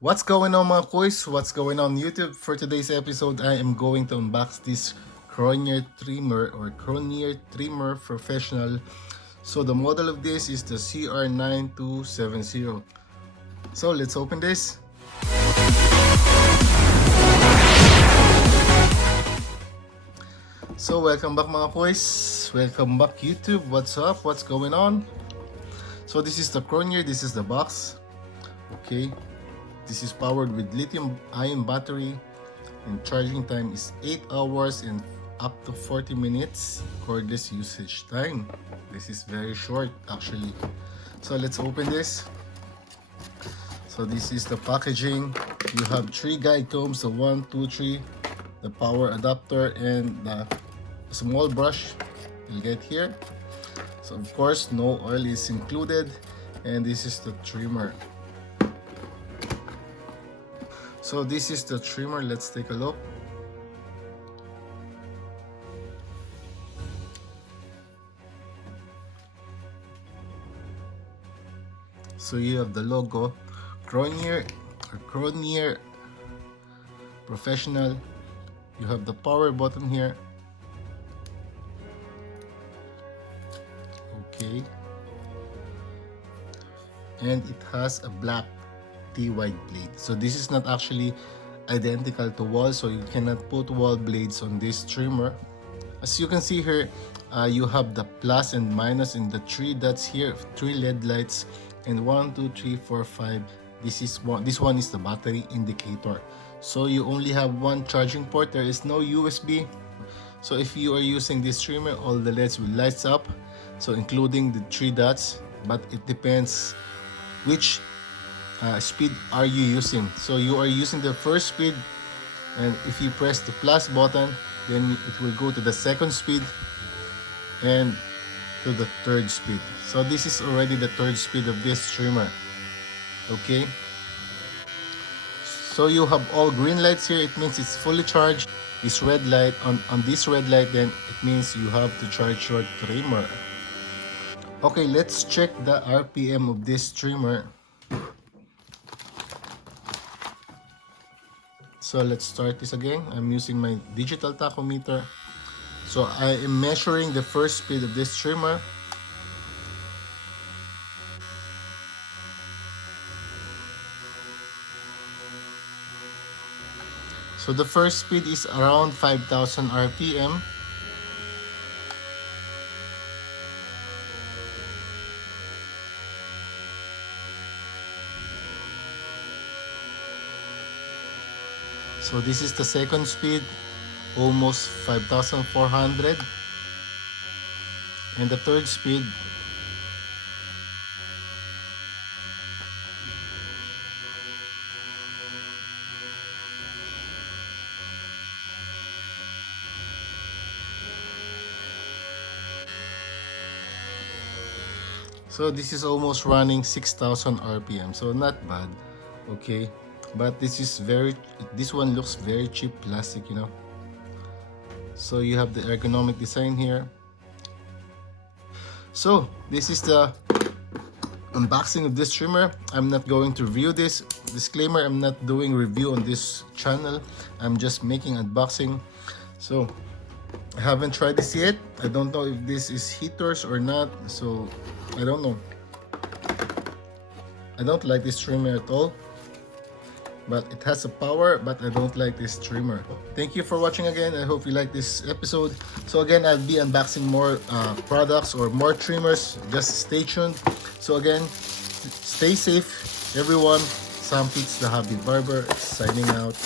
What's going on mga boys? What's going on YouTube? For today's episode, I am going to unbox this Cronier trimmer or Cronier trimmer professional. So the model of this is the CR-9270. So let's open this. So welcome back mga boys. Welcome back YouTube. What's up? What's going on? So this is the Cronier. This is the box. Okay. This is powered with lithium-ion battery and charging time is 8 hours and up to 40 minutes cordless usage time. This is very short actually. So let's open this. So this is the packaging. You have 3 guide combs, the 1, 2, 3, the power adapter and the small brush you'll get here. So of course no oil is included, and this is the trimmer. So this is the trimmer. Let's take a look. So you have the logo Cronier or Cronier Professional. You have the power button here. Okay. And it has a black T-wide blade. So this is not actually identical to wall, so you cannot put wall blades on this trimmer. As you can see here, you have the plus and minus in the 3 dots here, 3 LED lights, and 1, 2, 3, 4, 5. This one is the battery indicator. So you only have one charging port. There is no USB. So if you are using this trimmer, all the LEDs will light up. So including the 3 dots, but it depends which speed are you using. So you are using the first speed, and if you press the plus button, then it will go to the second speed and to the third speed. So this is already the third speed of this trimmer. Okay, so you have all green lights here. It means it's fully charged. This red light on this red light, then it means you have to charge your trimmer. Okay, let's check the RPM of this trimmer. So let's start this again. I'm using my digital tachometer. So I am measuring the first speed of this trimmer. So the first speed is around 5,000 RPM. So this is the second speed, almost 5,400. And the third speed, so this is almost running 6,000 RPM. So not bad. Okay. But this one looks very cheap plastic, you know. So you have the ergonomic design here. So this is the unboxing of this trimmer. I'm not going to review this. Disclaimer, I'm not doing review on this channel. I'm just making unboxing. So I haven't tried this yet. I don't know if this is heaters or not. So I don't know. I don't like this trimmer at all. But it has a power, but I don't like this trimmer. Thank you for watching again. I hope you like this episode. So again, I'll be unboxing more products or more trimmers. Just stay tuned. So again, stay safe everyone. Sampitz the Hobby Barber signing out.